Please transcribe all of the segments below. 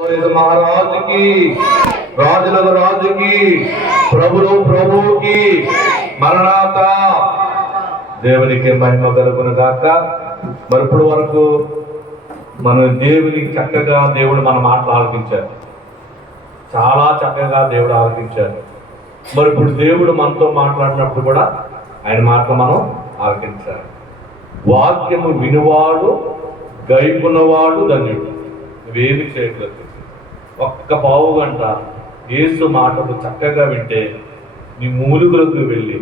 మహారాజుకి, రాజులకు రాజుకి, ప్రభులు ప్రభువుకి మరణాత. దేవునికి మహిమ కలుగును గాక. మరి ఇప్పుడు వరకు మన దేవునికి చక్కగా దేవుడు మన మాటలు ఆలకించారు, చాలా చక్కగా దేవుడు ఆలకించారు. మరి ఇప్పుడు దేవుడు మనతో మాట్లాడినప్పుడు కూడా ఆయన మాటలు మనం ఆలకించాలి. వాక్యము వినువాడు గైకున్నవాడు ధన్యుడు. నువ్వేమి చేయట్లేదు, ఒక్క పావు గంట యేసు మాటలు చక్కగా వింటే నీ మూలుగులకు వెళ్ళి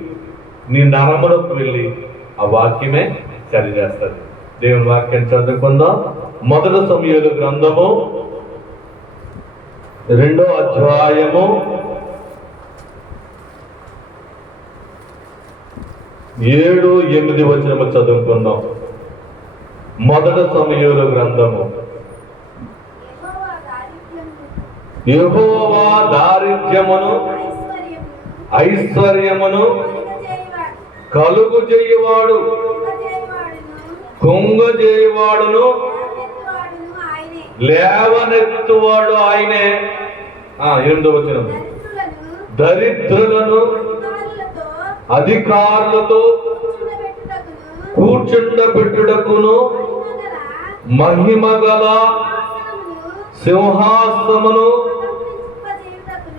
నీ నరములకు వెళ్ళి ఆ వాక్యమే సరిచేస్తుంది. దేవుని వాక్యం చదువుకుందాం. మొదటి సమూయేలు గ్రంథము 2వ అధ్యాయము 7-8 వచనము చదువుకుందాం. మొదటి సమూయేలు గ్రంథము. యెహోవా దారిద్ర్యమును ఐశ్వర్యమును కలుగు చేయువాడు, కుంగజేయువాడును లేవనెత్తువాడు ఆయనే. 8వ వచనం. దరిద్రులను అధికారులతో కూర్చుండబెట్టుటకును మహిమగల సింహాసనమును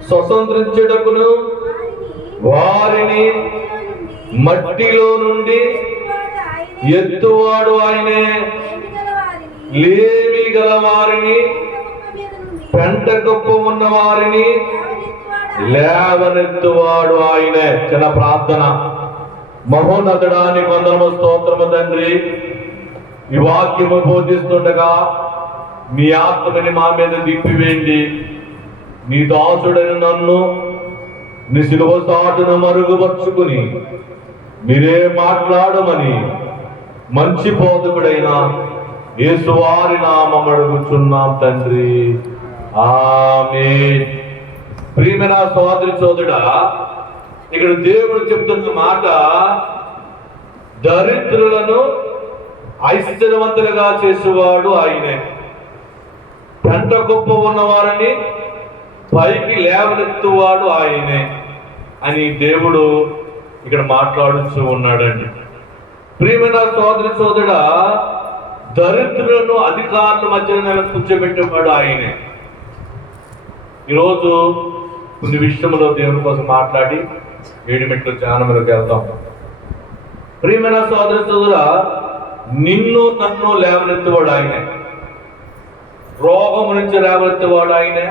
స్వతంత్రించుటకును వారిని మట్టిలో నుండి ఎత్తువాడు ఆయనే. లేమి గల వారిని, పెంట గొప్ప ఉన్న వారిని లేవనెత్తువాడు ఆయనే. చిన్న ప్రార్థన. మహోన్నతుడానికి వందనము, స్తోత్రము తండ్రి. ఈ వాక్యము బోధిస్తుండగా మీ ఆత్మని మా మీద దిప్పివేయండి. నీ దాసుడని నన్ను నీ శిలువ సాటును మరుగుపరుచుకుని మీరే మాట్లాడమని మంచి బోధకుడైన యేసువారి నామం అడుగుచున్నాం తండ్రి, ఆమేన్. ప్రియమైన సోదరి సోదరుడా, ఇక్కడ దేవుడు చెప్తున్న మాట, దరిద్రులను ఐశ్వర్యవంతులుగా చేసేవాడు ఆయనే, పెంట గొప్ప ఉన్నవారిని పైకి లేవనెత్తువాడు ఆయనే అని దేవుడు ఇక్కడ మాట్లాడుతూ ఉన్నాడండి. ప్రియమైన సోదరి సోదరుడా, దరిద్రులను అధికారుల మధ్య కూర్చోబెట్టేవాడు ఆయనే. ఈరోజు కొన్ని విషయంలో దేవుని కోసం మాట్లాడి 7 మెట్లు ధ్యానంలోకి వెళ్తాం. ప్రియమైన సోదరి సోదరుడా, నిన్ను నన్ను లేవనెత్తువాడు ఆయనే, రోగం నుంచి లేవనెత్తువాడు ఆయనే,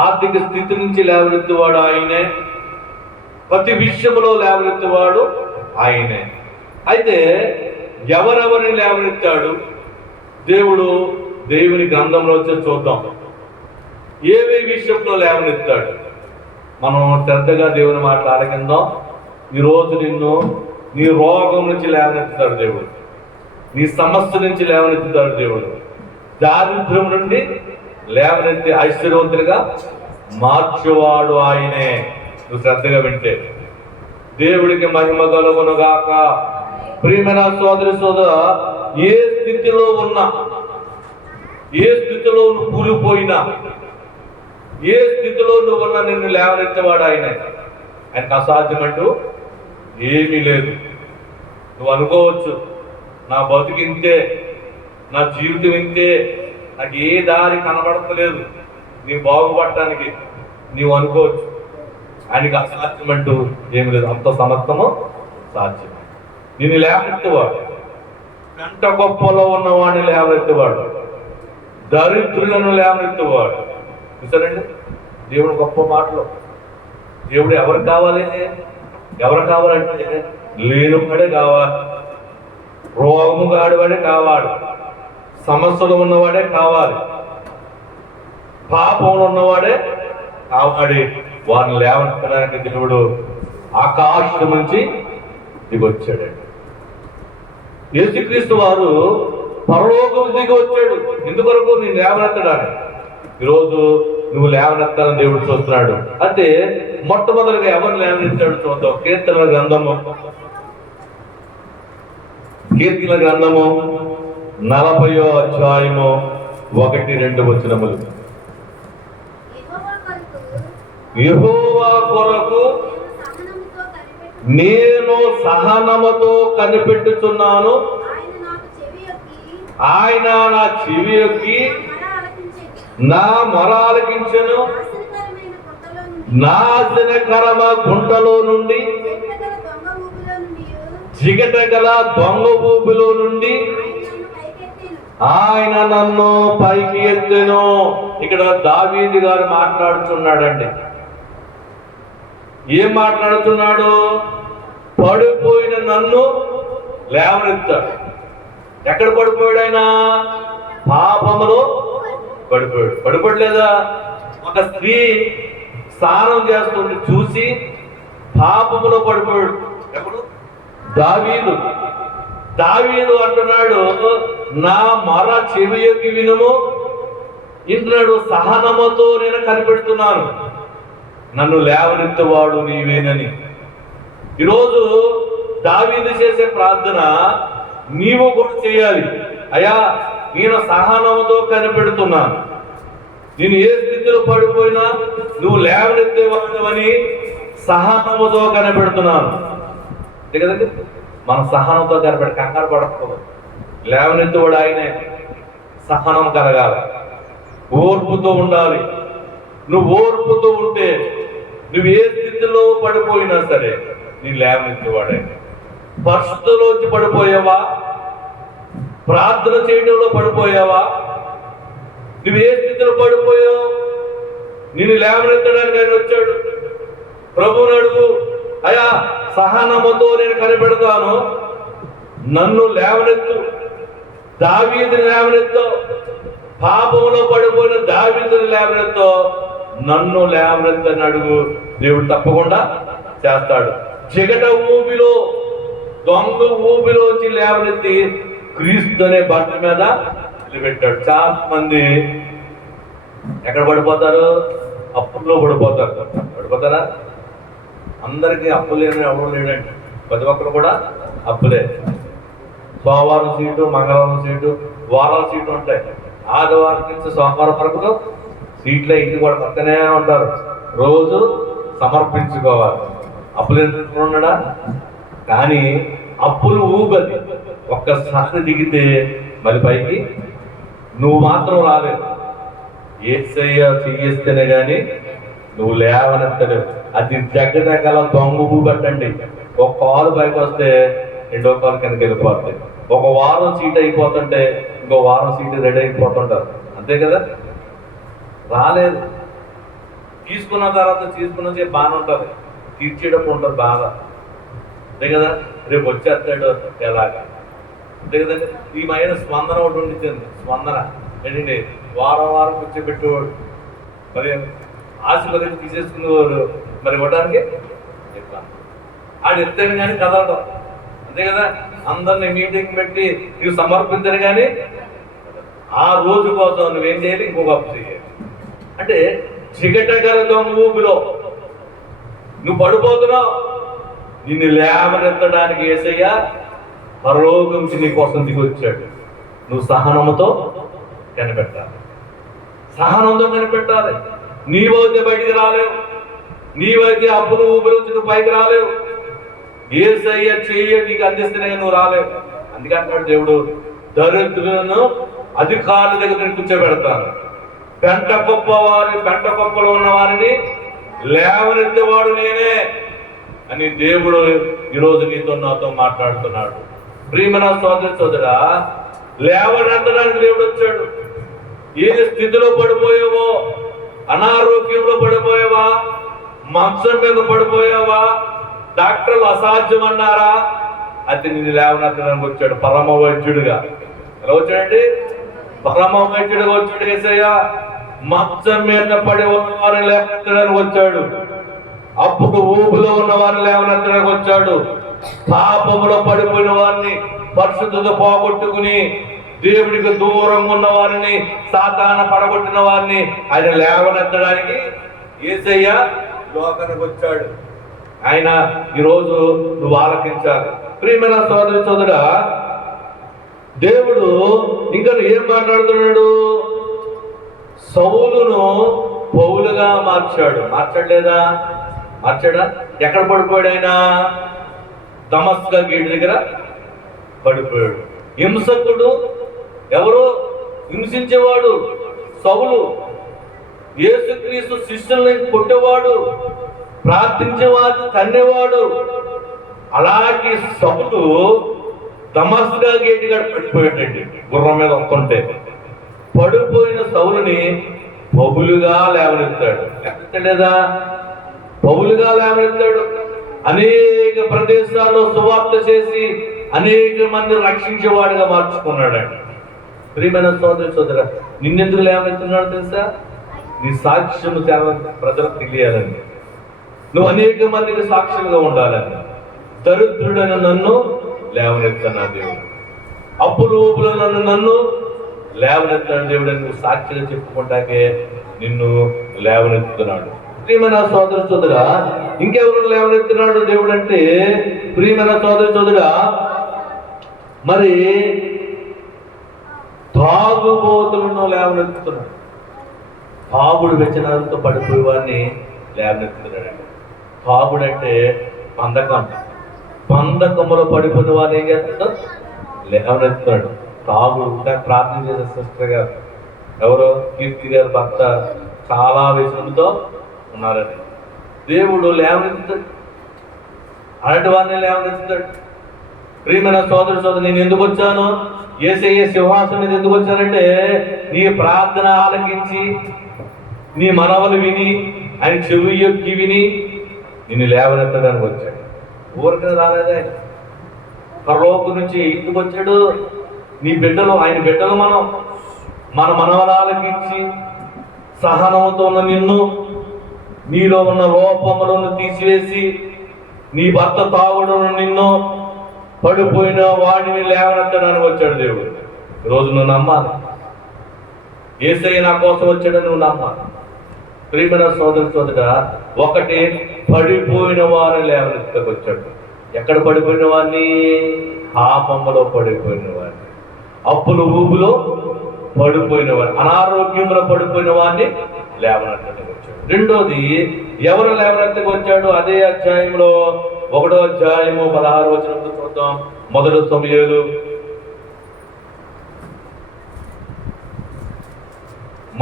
ఆర్థిక స్థితి నుంచి లేవనెత్తువాడు ఆయనే, ప్రతి విషయంలో లేవనెత్తువాడు ఆయనే. అయితే ఎవరెవరిని లేవనెత్తాడు దేవుడు? దేవుని గ్రంథంలో వచ్చి చూద్దాం. ఏవే విషయంలో లేవనెత్తాడు? మనం శ్రద్ధగా దేవుని మాట ఆలకిందాం. ఈరోజు నిన్ను నీ రోగం నుంచి లేవనెత్తుతాడు దేవుడు, నీ సమస్య నుంచి లేవనెత్తుతాడు దేవుడు, దారిద్ర్యం నుండి లేవనెత్తి ఐశ్వర్యవంతులుగా మార్చేవాడు ఆయనే. నువ్వు శ్రద్ధగా వింటే దేవుడికి మహిమ కలుగును గాక. ప్రియమైన సోదరి సోదర, ఏ స్థితిలో ఉన్నా, ఏ స్థితిలో నువ్వు కూలిపోయినా, ఏ స్థితిలో నువ్వు ఉన్నా నిన్ను లేవనెత్తేవాడు ఆయనే. ఆయనకు అసాధ్యమంటూ ఏమీ లేదు. నువ్వు అనుకోవచ్చు, నా బతుకింతే, నా జీవితం ఇంతే, నాకు ఏ దారి కనబడతలేదు నీ బాగుపడటానికి, నీవు అనుకోవచ్చు. ఆయనకి అసాధ్యమంటూ ఏమి లేదు, అంత సమర్థము సాధ్యం. నిన్ను లేవనెత్తేవాడు, పెంట గొప్పలో ఉన్నవాడిని లేవనెత్తేవాడు, దరిద్రులను లేవనెత్తేవాడు. చూసారండి దేవుడు గొప్ప మాటలు. దేవుడు ఎవరు కావాలి? ఎవరు కావాలంటే లేనివాడే కావాలి, రోగము గాడివాడే కావాలి, సమస్యలు ఉన్నవాడే కావాలి, పాపంలో ఉన్నవాడే కావాలి. వారిని లేవనెత్తడానికి దేవుడు ఆకాశం నుంచి దిగొచ్చాడండి. యేసుక్రీస్తు వారు పరలోకం దిగి వచ్చాడు. ఎందుకొరకు? నేను లేవనెత్తడానికి. ఈరోజు నువ్వు లేవనెత్తాలని దేవుడు చూస్తున్నాడు. అంటే మొట్టమొదటిగా ఎవరు లేవనెత్తాడు చూద్దాం. కీర్తనల గ్రంథము 40వ అధ్యాయము 1-2 వచనములు. యెహోవా కొరకు నేను సహనముతో కనిపెట్టుచున్నాను, ఆయన నా చెవి యొక్కి నా మొర ఆలకించెను. నాశనకరమ గుంటలో నుండి, జిగటగల దొంగ ఊబిలో నుండి ఆయన నన్ను పైకి ఎత్తెను. ఇక్కడ దావీదు గారు మాట్లాడుతున్నాడండి. ఏం మాట్లాడుతున్నాడు? పడిపోయిన నన్ను లేవనెత్తాడు. ఎక్కడ పడిపోయాడు ఆయన? పాపములో పడిపోయాడు. పడిపోయలేదా? ఒక స్త్రీ స్నానం చేస్తుంటే చూసి పాపములో పడిపోయాడు. ఎప్పుడు? దావీదు. దావీదు అంటున్నాడు, నా మొర చెవి యొక్కి వినుము ఇంటున్నాడు. సహనముతో నేను కనిపెడుతున్నాను, నన్ను లేవనెత్తేవాడు నీవేనని. ఈరోజు దావీదు చేసే ప్రార్థన నీవు కూడా చేయాలి. అయ్యా, నేను సహనముతో కనిపెడుతున్నాను, నేను ఏ స్థితిలో పడిపోయినా నువ్వు లేవనెత్తేవాడు అని సహనముతో కనిపెడుతున్నాను. అంతే కదండి, మనం సహనంతో కనిపెట్టి కంగారు పడకూడదు. లేవనెత్తేవాడు ఆయనే. సహనం కలగాలి, ఓర్పుతో ఉండాలి. నువ్వు ఓర్పుతో ఉంటే నువ్వు ఏ స్థితిలో పడిపోయినా సరే నీ లేవనెత్తేవాడే. పరిస్థితుల్లోంచి పడిపోయావా? ప్రార్థన చేయడంలో పడిపోయావా? నువ్వు ఏ స్థితిలో పడిపోయావు? నిన్ను లేవనెత్తడానికి ఆయన వచ్చాడు. ప్రభువుని అడుగు, అయ్యా సహనముతో నేను కనిపెడతాను, నన్ను లేవనెత్తు. దావీదుని లేవనెత్తో. పాపంలో పడిపోయిన దావీదుని లేవనెత్తో. నన్ను లేవనెత్తని అడుగు, దేవుడు తప్పకుండా చేస్తాడు. జిగట ఊబిలో, దొంగ ఊబిలోంచి లేవనెత్తి క్రీస్తు అనే బండ మీద నిలబెట్టాడు. చాలా మంది ఎక్కడ పడిపోతారు? అప్పుల్లో పడిపోతారు. పడిపోతారా? అందరికీ అప్పు లేని ఎవరు లేడండి. ప్రతి ఒక్కరు కూడా అప్పులే. సోమవారం సీటు, మంగళవారం సీటు, వారాల సీటు ఉంటాయి. ఆదివారం నుంచి సోమవారం వరకు సీట్లే ఇంటికి కూడా పక్కనే ఉంటారు. రోజు సమర్పించుకోవాలి. అప్పులు ఎందుకు ఉన్నాడా? కానీ అప్పులు ఊబది. ఒక్కసారి దిగితే మళ్ళీ పైకి నువ్వు మాత్రం రాలేదు. ఏసయ్య చెయ్యేస్తేనే కానీ నువ్వు లేవనెత్తలేవు. అది దగ్గర దొంగ ఊబట్టండి. ఒక కాలు పైకి వస్తే రెండో కాలు కిందకి వెళ్ళిపోతాయి. ఒక వారం సీట్ అయిపోతుంటే ఇంకో వారం సీట్ రెడీ అయిపోతుంటారు. అంతే కదా? రాలేదు. తీసుకున్న తర్వాత తీసుకున్నది బాగానే ఉంటుంది, తీర్చేటప్పుడు ఉంటుంది బాగా. అంతే కదా? రేపు వచ్చేస్తాడు ఎలాగా? అంతే కదండి. ఈ మైన స్పందన ఒకటి ఉండిద్దండి. స్పందన ఏంటండి? వారం వారం కూర్చోబెట్టేవాడు. మరి ఆశీర్వాదం తీసేసుకునేవాడు. మరి ఇవ్వడానికి ఆడు ఎత్తాను కానీ కదలడం. అంతే కదా? అందరిని మీటింగ్ పెట్టి నువ్వు సమర్పించను కానీ ఆ రోజు కోసం నువ్వేం చేయాలి? ఇంకొక అప్పు చేయాలి. అంటే జిగటగల దొంగ ఊపిలో నువ్వు పడిపోతున్నావు. నిన్ను లేవనెత్తడానికి యేసయ్య పరలోకం నుంచి నీ కోసం దిగి వచ్చాడు. నువ్వు సహనముతో కనిపెట్టాలి. సహనంతో కనిపెట్టాలి. నీవైతే బయటికి రాలేవు. నీవైతే అప్పులు ఊపిరి వచ్చి నువ్వు పైకి రాలేవు. యేసయ్య చేయ నీకు అందిస్తేనే నువ్వు రాలేవు. అందుకంటాడు దేవుడు, దరిద్రులను అధికారుల దగ్గర కూర్చోబెడతాను, పెంట కుప్పలో ఉన్న వారిని లేవనెత్తేవాడు నేనే అని దేవుడు ఈరోజు నీతో నాతో మాట్లాడుతున్నాడు. ప్రియమైన సోదరా, లేవనెత్తడానికి దేవుడు వచ్చాడు. ఏ స్థితిలో పడిపోయావో, అనారోగ్యంలో పడిపోయావా, మంచం మీద పడిపోయావా, డాక్టర్లు అసాధ్యం అన్నారా, అది నిన్ను లేవనెత్తడానికి వచ్చాడు. పరమ వైద్యుడిగా ఎలా వచ్చాడండి? పరమ వైద్యుడిగా వచ్చాడు యేసయ్య. మంచం మీద పడి ఉన్న వారిని లేవనెత్తడానికి వచ్చాడు. అప్పుడు ఊపిలో ఉన్న వారిని లేవనెత్తడానికి వచ్చాడు. పాపములో పడిపోయిన వారిని, పరిశుద్ధత పోగొట్టుకుని దేవుడికి దూరంగా ఉన్న వారిని, సాతాన పడగొట్టిన వారిని ఆయన లేవనెత్తడానికి యేసయ్య లోకానికి వచ్చాడు. ఆయన ఈరోజు నువ్వు ఆలకించాలి. ప్రియమైన సోదరుడా, దేవుడు ఇంకా ఏం మాట్లాడుతున్నాడు? సౌలును పౌలుగా మార్చాడు. మార్చలేదా? మార్చాడా? ఎక్కడ పడిపోయాడు ఆయన? దమస్కా గేటు దగ్గర పడిపోయాడు. హింసకుడు ఎవరు? హింసించేవాడు సౌలు. యేసుక్రీస్తు శిష్యుల్ని కొట్టేవాడు, ప్రార్థించేవాడు, తన్నేవాడు. అలాంటి సౌలు దమస్కా గేటు గడ పడిపోయాడండి. గుర్రం మీద వస్తుంటే పడిపోయిన సౌలుని పౌలుగా లేవనెత్తాడు. లేవనెత్తలేదా? పౌలుగా లేవనెత్తాడు. అనేక ప్రదేశాల్లో సువార్త చేసి అనేక మంది రక్షించేవాడుగా మార్చుకున్నాడు. ప్రియమైన సోదర, నిన్నెందుకు లేవనెత్తున్నాడు తెలుసా? నీ సాక్ష్యము ప్రజలకు తెలియాలని, నువ్వు అనేక మందికి సాక్షులుగా ఉండాలని. దరిద్రుడైన నన్ను లేవనెత్తనా దేవుడు, అప్పులోపులను నన్ను లేవనెత్తాడు దేవుడు అని నువ్వు సాక్షిగా చెప్పుకుంటాకే నిన్ను లేవనెత్తుతున్నాడు. ప్రియమైన సోదర, ఇంకెవరు లేవనెత్తున్నాడు దేవుడు అంటే, ప్రియమైన సోదర, మరి తాగుబోతులను లేవనెత్తుతున్నాడు. తాగుడు వ్యసనాలతో పడిపోయే వాడిని లేవనెత్తుతున్నాడు. తాగుడు అంటే బంధకం. బంధకములో పడిపోయిన వాడిని ఏం చేస్తాడు? లేవనెత్తున్నాడు. తాగుడు ప్రార్థన చేసే సిస్టర్ గారు ఎవరో కీర్తి గారు భర్త చాలా వ్యసనంతో ఉన్నారని దేవుడు లేవనెత్తుతాడు. అలాంటి వారిని లేవనెత్తుతాడు. ప్రియమైన సోదరు, నేను ఎందుకు వచ్చాను? యేసయ్య సింహాసనం మీద ఎందుకు వచ్చానంటే, నీ ప్రార్థన ఆలకించి, నీ మనవలు విని, ఆయన చెవి యొక్కి విని నిన్ను లేవనెత్తడానికి వచ్చాడు. ఊరికనే రాలేదా? పరలోకం నుంచి ఎందుకు వచ్చాడు? నీ బిడ్డలు, ఆయన బిడ్డలు మన మనవలు ఆలకించి సహనంతో ఉన్న నిన్ను, నీలో ఉన్న లోపములను తీసివేసి, నీ భర్త తాగుడును నిన్ను పడిపోయిన వాడిని లేవనెత్తడానికి వచ్చాడు దేవుడు. ఈరోజు నువ్వు నమ్మాలి. యేసయ్య నా కోసం వచ్చాడని నువ్వు నమ్మాలి. ప్రియమైన సోదర, ఒకటి పడిపోయిన వారిని లేవనెత్తకు వచ్చాడు. ఎక్కడ పడిపోయిన వాడిని? పాపములో పడిపోయిన వాడిని, అప్పులు ఊబులో పడిపోయిన వాడిని, అనారోగ్యంలో పడిపోయిన వాడిని లేవనెత్తకు వచ్చాడు. రెండోది ఎవరు లేవనెత్తకు వచ్చాడు? అదే అధ్యాయంలో 1వ అధ్యాయము 16వ వచనంలో చూద్దాం. మొదటి సమూయేలు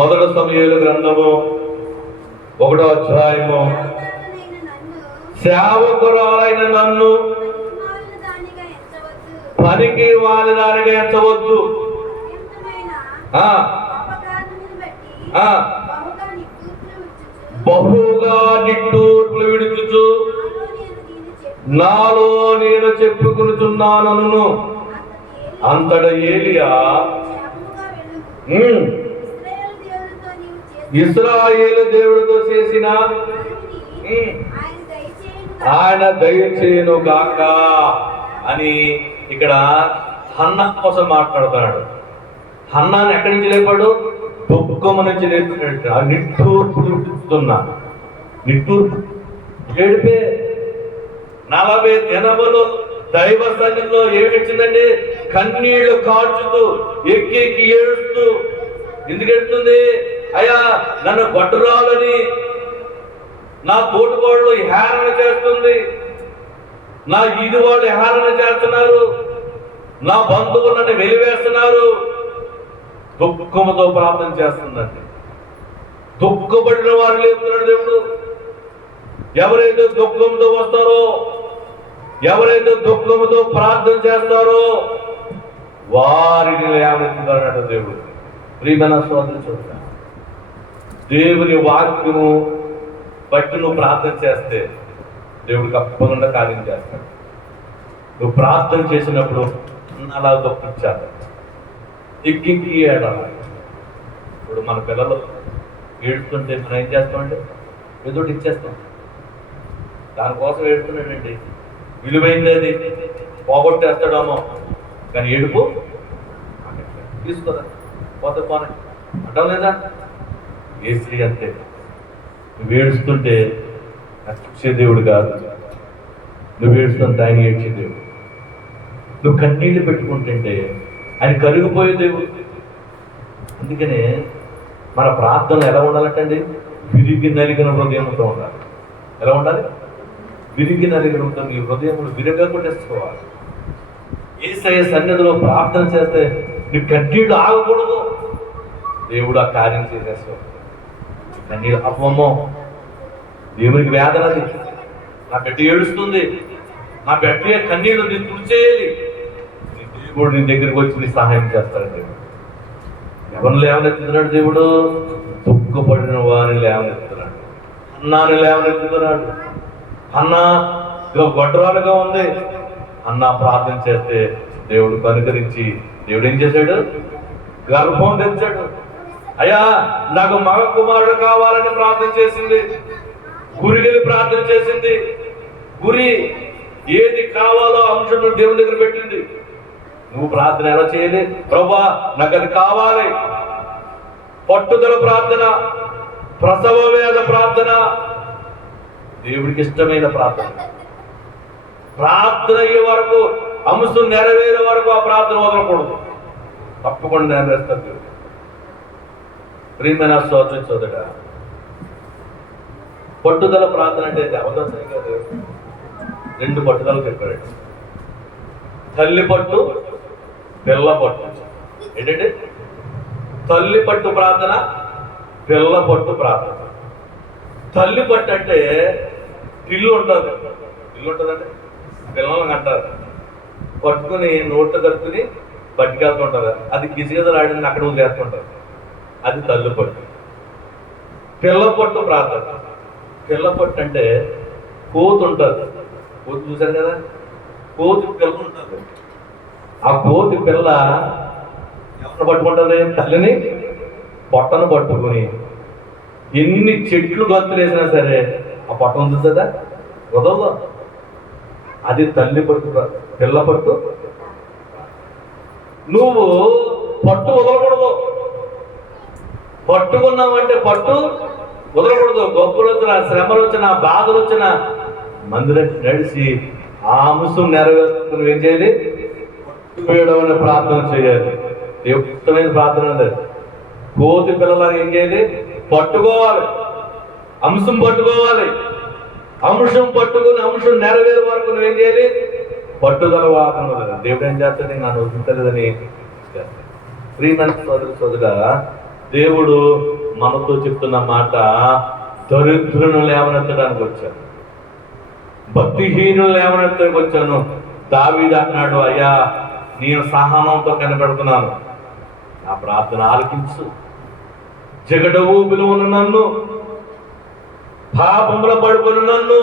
1వ సమూయేలు గ్రంథము 1వ అధ్యాయము, సేవకురాలైన నన్ను పనికి వాలిదానిగా ఎంచవద్దు, బహుగా నిట్టూర్పులు విడుచుచు నాలో నేను చెప్పుకునుచున్నాను. అంతట ఏలియా, ఇశ్రాయేలు దేవుడితో చేసిన ఆయన దయచేయును గాక అని ఇక్కడ హన్నా కోసం మాట్లాడుతున్నాడు. హన్నాను ఎక్కడి నుంచి లేపాడు? దుఃఖము నుంచి లేపుతున్నాడు. ఆ నిట్టూర్పులు విడుస్తున్నా, నిట్టూర్పు ఏడిపే 40 దినములు దైవ సన్నిధిలో ఏమి వచ్చిందండి? కన్నీళ్లు కార్చుతూ, ఎక్కి ఏడుస్తూ. ఎందుకు ఎడుతుంది? అయ్యా, నన్ను గొడ్డురాలని నా తోటివాళ్ళు హేళన చేస్తుంది, నా ఈది వాళ్ళు హేళన చేస్తున్నారు, నా బంధువులు నన్ను వెలివేస్తున్నారు. దుఃఖముతో ప్రార్థన చేస్తుందండి. దుఃఖపడిన వారు లేపుతున్నాడు దేవుడు. ఎవరైతే దుఃఖంతో వస్తారో, ఎవరైతే దుఃఖంతో ప్రార్థన చేస్తారో వారిని లేవనెత్తుతాడట దేవుడు. ప్రియమైన సోదరుడు, దేవుని వాక్యము బట్టి నువ్వు ప్రార్థన చేస్తే దేవుడికి తప్పకుండా కార్యం చేస్తాడు. నువ్వు ప్రార్థన చేసినప్పుడు అలా దుఃఖించాలి, ఎక్కి ఏడాలి. ఇప్పుడు మన పిల్లలు ఏడుస్తుంటే మనం ఏం చేస్తామంటే ఏదో ఇచ్చేస్తాం. దానికోసం ఏడుస్తున్నాడండి, విలువైంది అది పోగొట్టేస్తాడేమో, కానీ ఏడుపు తీసుకోదా, పోతే పోనే అంటాం లేదా? ఏసీ అంతే. నువ్వు ఏడుస్తుంటే చూసే దేవుడు కాదు, నువ్వు ఏడుస్తుంటే ఆయన ఏడ్చే దేవుడు. నువ్వు కన్నీళ్ళు పెట్టుకుంటుంటే ఆయన కరిగిపోయే దేవుడు. అందుకనే మన ప్రార్థన ఎలా ఉండాలంటండి? విరిగి నలిగిన హృదయంతో ఉండాలి. ఎలా ఉండాలి? విరిగి నలిగిన హృదయం. ఈ హృదయములు విరగొట్టేసుకోవాలి. యేసయ్య సన్నిధిలో ప్రార్థన చేస్తే నీ కన్నీళ్ళు ఆగకూడదు. దేవుడు ఆ కార్యం చేసేస్తాడు. కన్నీళ్ళు అమ్మమ్మో, దేవునికి వేదనది. నా బిడ్డ ఏడుస్తుంది, నా బిడ్డ కన్నీళ్ళు నీ తుడిచేయాలి. దేవుడు నీ దగ్గరికి వచ్చి నీ సహాయం చేస్తాడండి. ఎవరిని లేవనెత్తుతున్నాడు దేవుడు? దుఃఖపడిన వారిని లేవనెత్తుతున్నాడు. అన్నాని లేవనెత్తుతున్నాడు. అన్నా గొడ్రాలుగా ఉంది. అన్నా ప్రార్థన చేస్తే దేవుడు కనుకరించి దేవుడు ఏం చేశాడు? గర్భం తెచ్చాడు. అయ్యా నాకు మగ కుమారుడు కావాలని ప్రార్థన చేసింది. గురిగలి ప్రార్థన చేసింది. గురి ఏది కావాలో అంశం దేవుని దగ్గర పెట్టింది. నువ్వు ప్రార్థన ఎలా చేయాలి? ప్రభువా నాకు అది కావాలి. పట్టుదల ప్రార్థన, ప్రసవ వేద ప్రార్థన, దేవుడికి ఇష్టమైన ప్రార్థన. ప్రార్థన అయ్యే వరకు, అంశం నెరవేరే వరకు ఆ ప్రార్థన వదలకూడదు. తప్పకుండా నెరవేరుస్తారు దేవుడు. ప్రియమైన సోదరి సోదరుడా, పట్టుదల ప్రార్థన అంటే అవకాశం కాదు. 2 పట్టుదలు చెప్పాడు. తల్లి పట్టు, పిల్ల పట్టు. ఏంటంటే తల్లి పట్టు ప్రార్థన, పిల్ల పట్టు ప్రార్థన. తల్లి పట్టు అంటే పిల్లు ఉంటుంది. పిల్లు ఉంటుందంటే పిల్లలను అంటారు. పట్టుకుని నోట్లో కట్టుకుని పట్టుకెళ్తుంటారు. అది గిజగిజలాడింది అక్కడ వదిలేస్తుంటారు. అది తల్లి పట్టు. పిల్ల పట్టు ప్రార్థన. పిల్ల పట్టు అంటే కోతి ఉంటుంది. కోతి చూశారు కదా? కోతి పిల్ల ఉంటుంది. ఆ కోతి పిల్ల ఎవరిని పట్టుకుంటుంది? తల్లిని పొట్టను పట్టుకుని ఎన్ని చెట్లు గంతులు వేసినా సరే ఆ పొట్ట ఉంటుందా? వదలదు. అది తల్లి పట్టు, పిల్ల పట్టు. నువ్వు పట్టు వదలకూడదు. పట్టుకున్నావంటే పట్టు వదలకూడదు. గొప్పలు వచ్చిన, శ్రమలు వచ్చిన, బాధలు వచ్చిన మందిరం నడిచి ఆ అంశం నెరవేర్చుకుని ఏం చేయాలి? పట్టుకోవడం ప్రార్థన చేయాలి. ఇష్టమైన ప్రార్థన ఉంది. కోతి పిల్లలని ఏం చేయాలి? పట్టుకోవాలి. అంశం పట్టుకోవాలి. అంశం పట్టుకుని అంశం నెరవేరే వరకు నువ్వేం చేయాలి? పట్టుదల వాదన. దేవుడు ఏం చేస్తాడు? నన్ను వదులుతలేదని చేస్తాడు. ప్రియమైన సోదరు సోదరుడా, దేవుడు మనతో చెప్తున్న మాట, దరిద్రులను లేవనెత్తడానికి వచ్చాను, భక్తిహీనులు లేవనెత్తడానికి వచ్చాను. దావీదు అన్నాడు, అయ్యా నేను సహనంతో కనిపెడుతున్నాను, నా ప్రార్థన ఆలకించు. జగడ ఊపిలో ఉన్న నన్ను, పాపంలో పడుకుని నన్ను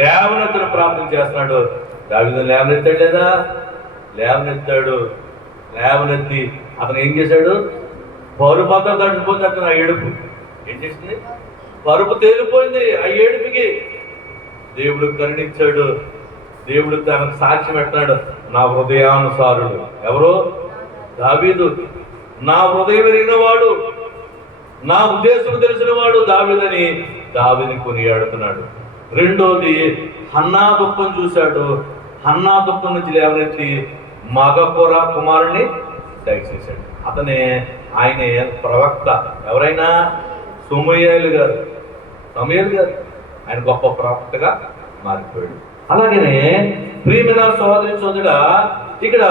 లేవనెత్తను ప్రార్థన చేస్తున్నాడు. దావీదు లేవనెత్తాడు లేదా? లేవనెత్తాడు. లేవనెత్తి అతను ఏం చేశాడు? పరుపు అంతా తడిచిపోతే అతను ఆ ఏడుపు ఏం చేసింది? పరుపు తేలిపోయింది. ఆ ఏడుపుకి దేవుడు కరుణించాడు. దేవుడు తనకు సాక్షి పెట్టాడు, నా హృదయానుసారుడు. ఎవరు? దావీదు. నా హృదయం ఎరిగినవాడు, నా ఉద్దేశం తెలిసిన వాడు దావీదని దావీదుని కొనియాడుతున్నాడు. రెండోది, హన్నా దుఃఖం చూశాడు. హన్నా దుఃఖం నుంచి లేవనెత్తి మగ కుమారుణ్ణి దయచేశాడు. అతనే ఆయనే ప్రవక్త. ఎవరైనా? సమూయేలు గారు. ఆయన గొప్ప ప్రవక్తగా మారిపోయాడు. అలాగనే ప్రియమైన సోదరి సోదరుడా, ఇక్కడ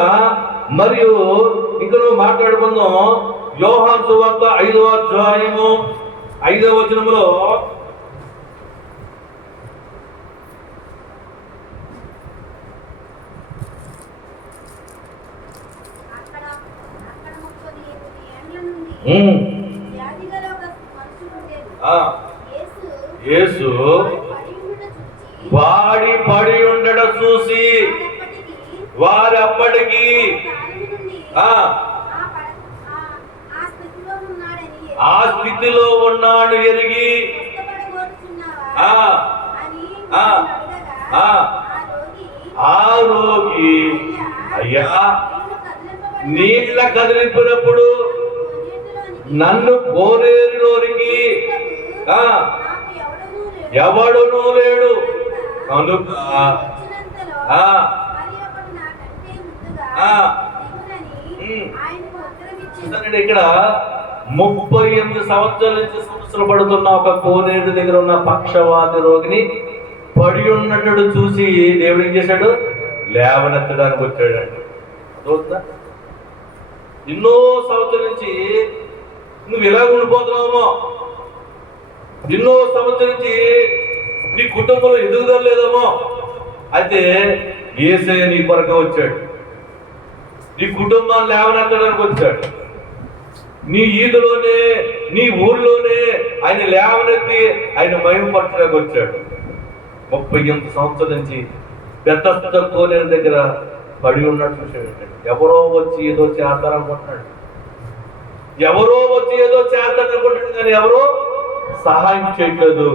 మరియు ఇంకా మాట్లాడుకుందాం. యోహాను సువార్త 5వ అధ్యాయము 5వ వచనములో యేసు వాడి పడి ఉండడ చూసి వారి అప్పటికి ఆ స్థితిలో ఉన్నాడు ఎరిగి ఆ రోగి, అయ్యా నీళ్ళ కదిలింపినప్పుడు నన్ను కోనేరులోనికి ఎవడునూ లేడు కనుక ఇక్కడ 38 సంవత్సరాల నుంచి సమస్యలు పడుతున్న ఒక కోనేరు దగ్గర ఉన్న పక్షవాతి రోగిని పడి ఉన్నట్టు చూసి దేవుడు ఏం చేశాడు? లేవనెత్తడానికి వచ్చాడండి. అర్థమవుతుందా? ఎన్నో సంవత్సరాల నుంచి నువ్వు ఇలా ఉండిపోతున్నావేమో, ఎన్నో సంవత్సరాల నుంచి నీ కుటుంబంలో ఎదుగుదల లేదేమో, అయితే యేసయ్య నీ కొరకు వచ్చాడు. నీ కుటుంబాన్ని లేవనెత్తడానికి వచ్చాడు. నీ ఈదులోనే, నీ ఊర్లోనే ఆయన లేవనెత్తి ఆయన మహిమపరచడానికి వచ్చాడు. 38 సంవత్సరాల నుంచి బెతస్దా కోనేరు దగ్గర పడి ఉన్నట్టు చూసాడు. ఎవరో వచ్చి ఏదో చేస్తారనుకుంటున్నాడు, ఎవరో వచ్చి ఏదో చేస్తారనుకుంటున్నాడు, కానీ ఎవరో సహాయం చేయట్లేదు.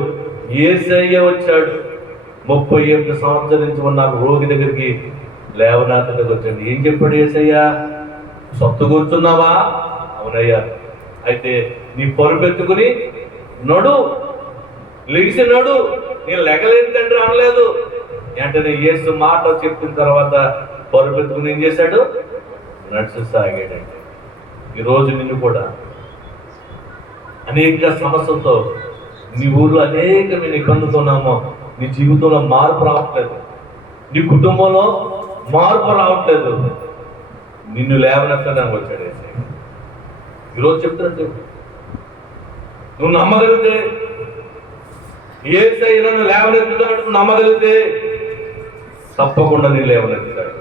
యేసయ్య వచ్చాడు. 38 సంవత్సరాల నుంచి ఉన్న రోగి దగ్గరికి లేవనెత్తడానికి వచ్చాడు. ఏం చెప్పాడు యేసయ్య? సొత్తు కూర్చున్నావా? అవునయ్యా. అయితే నీ పరుపెత్తుకుని నడు, లేచి నడు. నేను లెగలేదు తండ్రి అనలేదు. వెంటనే యేసు మాట చెప్పిన తర్వాత పరుపెత్తుకుని ఏం చేశాడు? నడిచసాగాడండి. ఈరోజు నిన్ను కూడా అనేక సమస్యలతో, నీ ఊళ్ళో అనేకమైన ఇబ్బందులతో ఉన్నామో, నీ జీవితంలో మార్పు రావట్లేదు, నీ కుటుంబంలో మార్పు రావట్లేదు, నిన్ను లేవనెత్తడానికి వచ్చాడు యేసయ్య. ఈరోజు చెప్తున్నట్టు నువ్వు నమ్మగలిగితే, యేసయ్య నన్ను లేవనెత్తుతాడు నమ్మగలిగితే తప్పకుండా నేను లేవనెత్తుతాడు.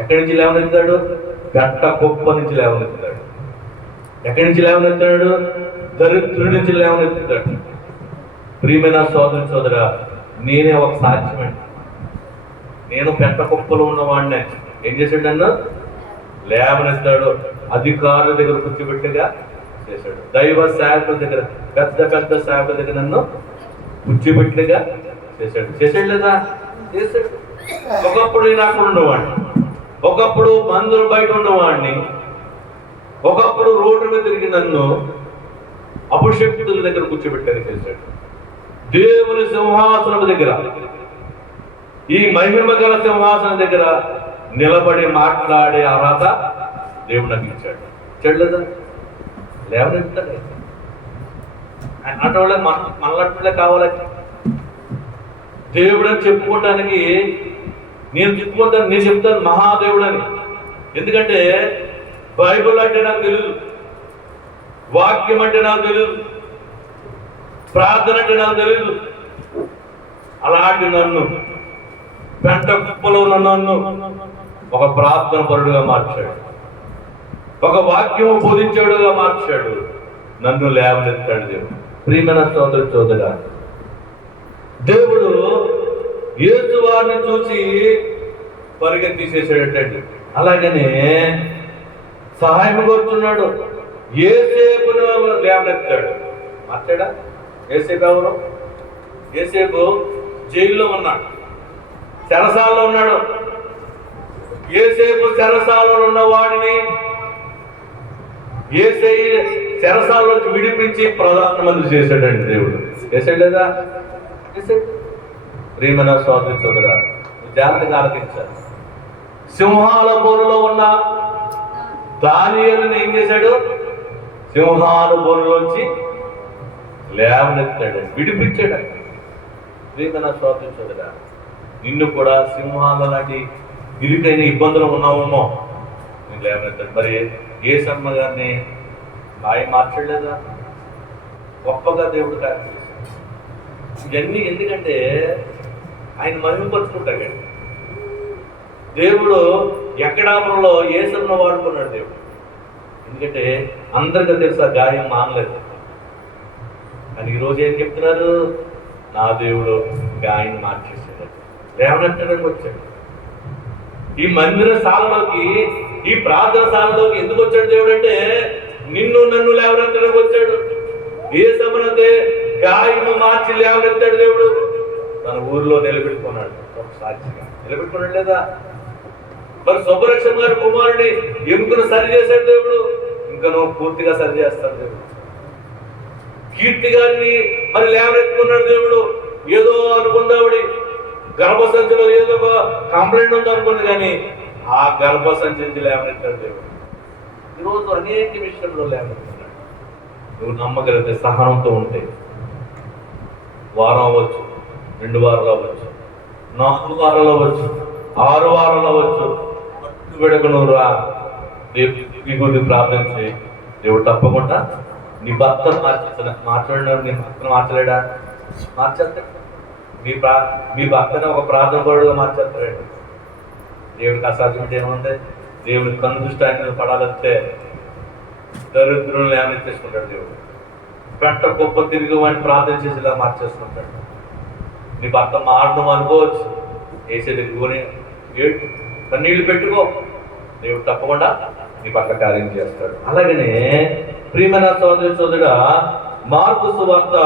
ఎక్కడి నుంచి లేవనెత్తాడు? గట్ట కుప్ప నుంచి లేవనెత్తుతాడు. ఎక్కడి నుంచి లేవనెత్తాడు? దరిద్రుడి నుంచి లేవనెత్తుతాడు. ప్రియమైన సోదరి సోదరా, నేనే ఒక సాక్ష్యమండి. నేను పెద్ద కుప్పలో ఉన్నవాడినే. ఏం చేశాడన్నా? లేవనెత్తాడు. అధికారుల దగ్గర కూర్చోబెట్టుగా చేశాడు. దైవ సేవకుల దగ్గర, పెద్ద పెద్ద సేవకుల దగ్గర నన్ను కూర్చోబెట్టుగా చేశాడు. చేశాడు లేదా? చేశాడు. ఒకప్పుడు నేను అక్కడ ఉండేవాడిని, ఒకప్పుడు మందులు బయట ఉండేవాడిని, ఒకప్పుడు రోడ్డు మీద తిరిగి నన్ను అభిషక్తుల దగ్గర కూర్చోబెట్టారు. చేశాడు. దేవుని సింహాసనం దగ్గర, ఈ మహిమ గల సింహాసనం దగ్గర నిలబడి మాట్లాడే అర్హత దేవుడు నాకు ఇచ్చాడు. చెడ్లేదా? లేవనెత్తాడు. అన్నట్టు మనలట్టులే కావాలి. దేవుడు అని చెప్పుకోవడానికి నేను చెప్తాను మహాదేవుడు అని. ఎందుకంటే బైబిల్ అంటే నాకు తెలియదు, వాక్యం అంటే నాకు తెలియదు, ప్రార్థన అంటే నాకు తెలియదు. అలాంటి నన్ను పెంట కుప్పలో ఉన్న నన్ను ఒక ప్రార్థన పరుడుగా మార్చాడు, ఒక వాక్యము బోధించాడుగా మార్చాడు, నన్ను లేవనెత్తాడు దేవుడు. ప్రియమైన సోదరు సోదరా, దేవుడు యేసు వారిని చూసి పరిగెత్తేసేసాడటండి. అలాగనే సహాయం కోరుతున్నాడు. యేసేపును లేవనెత్తాడు. మార్చాడా? యేసేపు ఎవరు? యేసేపు జైల్లో ఉన్నాడు, చెరసాలలో ఉన్నాడు. యేసేపు చెరసాలలో ఉన్న వాడిని యేసయ్య చెరసాలలోకి విడిపించి ప్రధానమంత్రి చేశాడండి దేవుడు. చేశాడు లేదా? ప్రియమైన సోదరి సోదరా, జాగ్రత్తగా ఆలకించాలి. సింహాల బోనులో ఉన్న దానియేలుని ఏం చేశాడు? సింహాల బోనులోంచి లేవనెత్తాడు, విడిపించాడు. ప్రియమైన సోదరి సోదరా, నిన్ను కూడా సింహాల లాంటి ఇరుకైన ఇబ్బందులు ఉన్నావేమో, నేను లేవనెత్తాడు. మరి యేసమ్మ గారిని బాయి మార్చలేదా? గొప్పగా దేవుడు కార్యం చేశాడు. ఇవన్నీ ఎందుకంటే ఆయన మహిమపరుచుకుంటాడు. దేవుడు ఎక్కడాపురంలో యేసమ్మను వాడుకున్నాడు దేవుడు. ఎందుకంటే అందరికీ తెలుసు ఆ గాయం మానలేదు. కానీ ఈరోజు ఏం చెప్తున్నారు? నా దేవుడు గాయం మార్చేసాడు, లేవనెత్తడానికి వచ్చాడు. ఈ మందిర శాలలోకి, ఈ ప్రార్థన శాలలోకి ఎందుకు వచ్చాడు దేవుడు అంటే నిన్ను నన్ను లేవనెత్తడానికి వచ్చాడు. యేసమ్మనైతే గాయము మార్చి లేవనెత్తాడు దేవుడు. తన ఊరిలో నిలబెట్టుకున్నాడు, ఒక సాక్షిగా నిలబెట్టుకున్నాడు లేదా? మరి సుబ్బరక్షణ గారి కుమారుడిని ఎముకను సరి చేశాడు దేవుడు, ఇంకా నువ్వు పూర్తిగా సరి చేస్తాడు దేవుడు. కీర్తి గారిని మరి లేవనెత్తుకున్నాడు దేవుడు. ఏదో అనుకున్నావిడి గర్భసంచిలో ఏదో ఒక కంప్లైంట్ ఉంది అనుకుంది, కానీ ఆ గర్భసంచి లేవనెత్తాడు దేవుడు. ఈరోజు అనేక విషయంలో లేవనెత్తున్నాడు. నువ్వు నమ్మగలిగితే, సహనంతో ఉంటే, వారం అవ్వచ్చు, 2 వారాలు అవ్వచ్చు, 4 వారాలు అవ్వచ్చు, 6 వారాలు అవ్వచ్చు, పట్టు విడకు నువ్వు రా, నీ గురించి ప్రార్థన చేయి. దేవుడు తప్పకుండా నీ భర్తను మార్చలేడు. నీ భర్తను మార్చలేడా? మార్చేస్తాడు. మీ భర్తను ఒక ప్రార్థన పరుడుగా మార్చేస్తాడు. దేవుడికి అసాధ్యం ఏముంది? దేవుడి కన్ను దృష్టి ఆయన పడాలంటే దరిద్రులను లేవనెత్తేసుకుంటాడు. దేవుడు పెట్ట గొప్ప తిరిగి వాడిని ప్రార్థన చేసేలా మార్చేసుకుంటాడు. నీ భర్త మారడం అనుకోవచ్చు, వేసే దిగుని నీళ్లు పెట్టుకో, దేవుడు తప్పకుండా నీ పట్ల కార్యం చేస్తాడు. అలాగనే ప్రియమైన సోదరి సోదరుడా, మార్కు సువార్త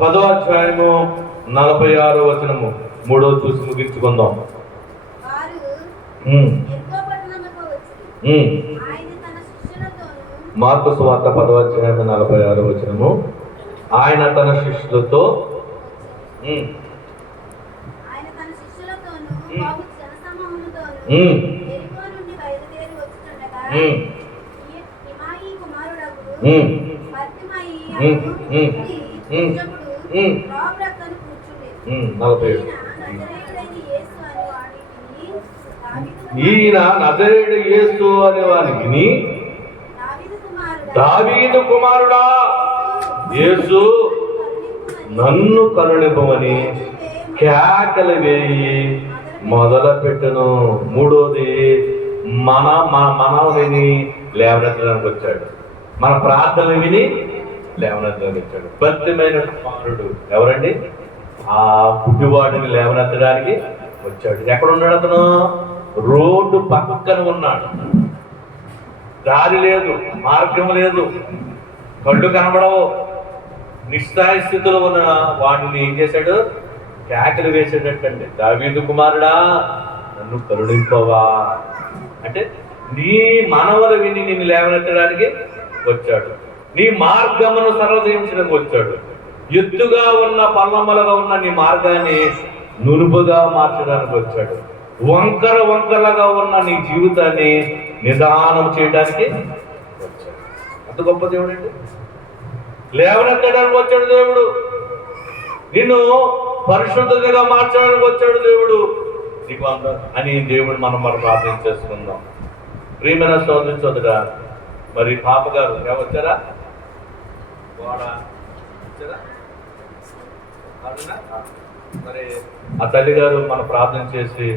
10వ అధ్యాయము 46వ వచనము 3వ చూసి ముగించుకుందాం. మార్కు సువార్త 10వ అధ్యాయం 46వ వచనము. ఆయన తన శిష్యులతో ఈయన నజరేయుడు యేసు అనే వారికి, దావీదు కుమారుడా యేసు నన్ను కరుణింపమని కేకలు వేయి మొదలుపెట్టును. 3వది, మన విని లేవనెత్తడానికి వచ్చాడు. మన ప్రార్థనలు విని లేవనెత్తడానికి వచ్చాడు. భక్తిమైన కుమారుడు ఎవరండి? ఆ పుట్టివాడిని లేవనెత్తడానికి వచ్చాడు. ఎక్కడ ఉన్నాడు అతను? రోడ్డు పక్కన ఉన్నాడు. దారి లేదు, మార్గం లేదు, కళ్ళు కనబడవు. నిస్సాయ స్థితిలో ఉన్న వాడిని ఏం చేశాడు? కేకలు వేసేటట్టండి, దావీదు కుమారుడా నన్ను కరుణింపవా అంటే నీ మనవలు విని నిన్ను లేవనెత్తడానికి వచ్చాడు. నీ మార్గమును సరళించడానికి వచ్చాడు. ఎత్తుగా ఉన్న పల్లమ్మలుగా ఉన్న నీ మార్గాన్ని నునుపుగా మార్చడానికి వచ్చాడు. వంకరగా ఉన్న నీ జీవితాన్ని నిదానం చేయడానికి వచ్చాడు. అంత గొప్ప దేవుడు అండి. లేవనెత్తడానికి వచ్చాడు దేవుడు. నిన్ను పరిశుద్ధంగా మార్చడానికి వచ్చాడు దేవుడు. నీకు అని దేవుడు మనం ప్రార్థన చేసుకుందాం. ప్రియమైన సోదరి సోదరా, మరి పాప గారు వచ్చారా? మరి ఆ తల్లి గారు మన ప్రార్థన చేసి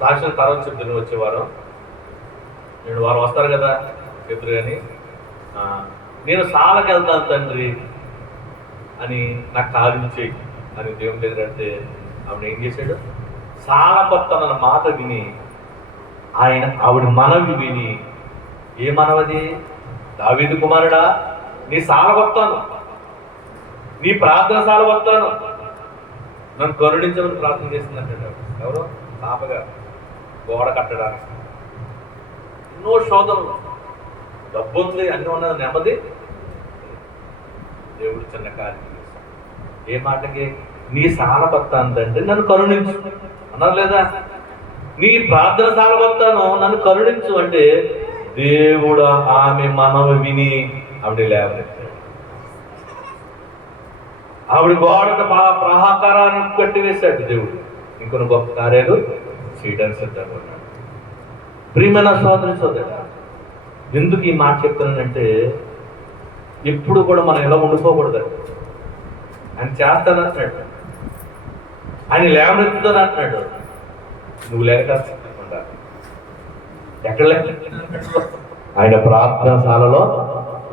సాక్షుల తర్వాత చెప్తున్న వచ్చేవారు. నేను వారు వస్తారు కదా ఎదురు కానీ, నేను సాలకి వెళ్తాను తండ్రి అని నాకు కార్యం చేయి అని దేవుని దగ్గర అంటే ఆవిడ ఏం చేశాడు? సాల కొత్తన మాట విని ఆవిడ మనవి విని, ఏ మనవది? దావీదు కుమారుడా నీ సాల కొత్తాను, నీ ప్రార్థన సాల కొత్తాను, నన్ను కరుణించమని ప్రార్థన చేసిందంటాడు. ఎవరు? పాపగా గోడ కట్టడానికి ఎన్నో శోధనలు, డబ్బు ఉంది, అన్నీ ఉన్నది, నెమ్మది. దేవుడు చిన్న కార్యం చేశాడు. ఏ మాటకి? నీ సాల కొత్తానంటే నన్ను కరుణించు అన్నారు లేదా? నీ ప్రార్థన సాల కొత్తాను, నన్ను కరుణించు అంటే దేవుడు ఆమె మనవి విని ఆవిడ లేవనెత్తాడు. ఆవిడ గోడ ప్రాహాకారాన్ని కట్టివేశాడు దేవుడు. ఇంకొన్ని గొప్ప కార్యాలు చేయడానికి సిద్ధంగా ఉన్నాడు. ప్రియమైన సోదరి సోదరుడా, ఎందుకు ఈ మాట చెప్తున్నానంటే, ఎప్పుడు కూడా మనం ఎలా ఉండిపోకూడదు. ఆయన చేస్తానంటున్నాడు, ఆయన లేవనెత్తుతాను అంటున్నాడు. నువ్వు లేక ఎక్కడ ఆయన ప్రార్థనశాలలో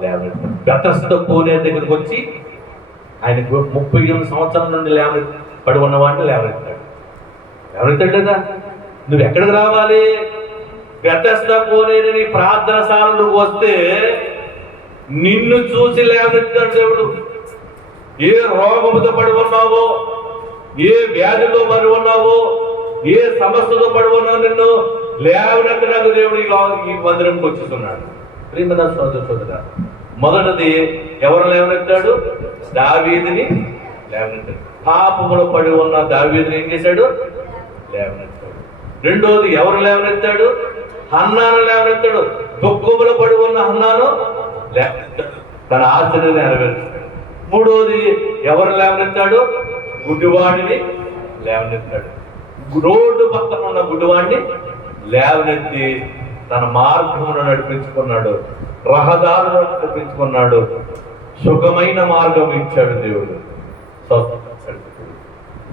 లేవనెత్తాడు. బెతస్దా కోనే దగ్గరికి వచ్చి ఆయనకు 38 సంవత్సరాల నుండి పడి ఉన్నవాడిని లేవనెత్తాడు. లేదా? నువ్వు ఎక్కడికి రావాలి? బెతస్దా కోనేని ప్రార్థనశాలకు వస్తే నిన్ను చూసి లేవనెత్తాడు దేవుడు. ఏ రోగముతో పడి ఉన్నావో, ఏ వ్యాధిలో పడి ఉన్నావో, ఏ సమస్యతో పడి ఉన్నావు, నిన్ను లేవనెత్తడానికి దేవుడు ఈ మందిరంకి వచ్చేస్తున్నాడు. ప్రియమైన సోదర సోదరా, మొదటిది ఎవరు లేవనెత్తాడు? దావీదుని లేవనెత్తాడు. పాపములో పడి ఉన్న దావీదుని ఏం చేశాడు? లేవనెత్తాడు. రెండోది ఎవరు లేవనెత్తాడు? హన్నాను లేవనెత్తాడు. దుఃఖములో పడి ఉన్న హన్నాను లేవనెత్తాడు, తన ఆశను నెరవేరుస్తాడు. మూడోది ఎవరు లేవనెత్తాడు? గుడ్డివాడిని లేవనెత్తాడు. రోడ్డు పక్కన ఉన్న గుడ్డివాడిని లేవనెత్తి తన మార్గమును నడిపించుకున్నాడు, రహదారులను నడిపించుకున్నాడు, సుఖమైన మార్గం ఇచ్చాడు దేవుడు.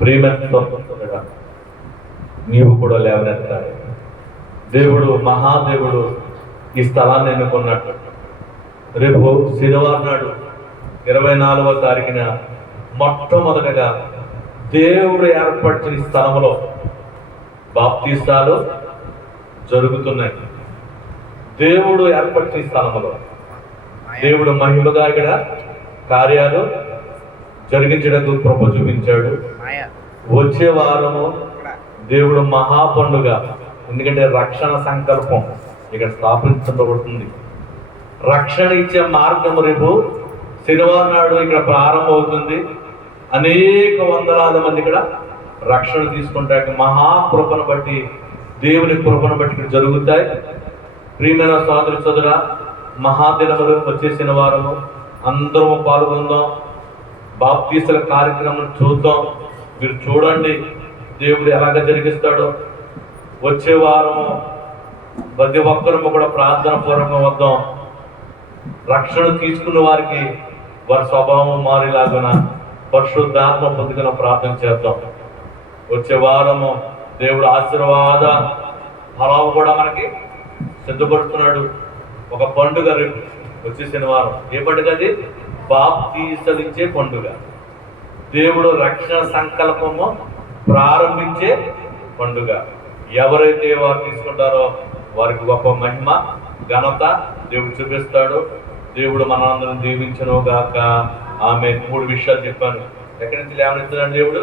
ప్రేమ నీవు కూడా లేవనెత్తాలి. దేవుడు మహాదేవుడు ఈ స్థలాన్ని ఎన్నుకున్నట్టు. రేపు శనివారం నాడు 24వ తారీఖున మొట్టమొదటగా దేవుడు ఏర్పరిచిన స్థలంలో బాప్తీసాలు జరుగుతున్నాయి. దేవుడు ఏర్పరిచిన స్థలంలో దేవుడు మహిమగా ఇక్కడ కార్యాలు జరిగించడానికి కృప చూపించాడు. వచ్చే వారము దేవుడు మహాపండుగ, ఎందుకంటే రక్షణ సంకల్పం ఇక్కడ స్థాపించబడుతుంది. రక్షణ ఇచ్చే మార్గం రేపు శనివారం నాడు ఇక్కడ ప్రారంభమవుతుంది. అనేక వందలాది మంది ఇక్కడ రక్షణ తీసుకుంటారు. మహాకృపను బట్టి, దేవుని కృపను బట్టి ఇక్కడ జరుగుతాయి. ప్రియమైన సోదరి సోదర, మహాదినములు వచ్చే శనివారము అందరము పాల్గొందాం. బాప్తీసుల కార్యక్రమం చూద్దాం. మీరు చూడండి దేవుడు ఎలాగ జరిగిస్తాడో. వచ్చే వారము ప్రతి ఒక్కరము కూడా ప్రార్థన పూర్వకం వద్దాం. రక్షణ తీసుకున్న వారికి వారి స్వభావం మారేలాగున పరిశుద్ధాత్మ పొందుకున్న ప్రార్థన చేద్దాం. వచ్చే వారము దేవుడు ఆశీర్వాద ఫలాలు కూడా మనకి సిద్ధపడుతున్నాడు. ఒక పండుగ రేపు వచ్చే శనివారం. ఏ పండుగ అది? బాప్తీసలిచ్చే పండుగ. దేవుడు రక్షణ సంకల్పము ప్రారంభించే పండుగ. ఎవరైతే వారు తీసుకుంటారో వారికి గొప్ప మహిమ ఘనత దేవుడు చూపిస్తాడు. దేవుడు మనందరం దీవించును గాక. ఆమె 3 విషయాలు చెప్పాను. ఎక్కడి నుంచి లేవనెత్తాడు దేవుడు?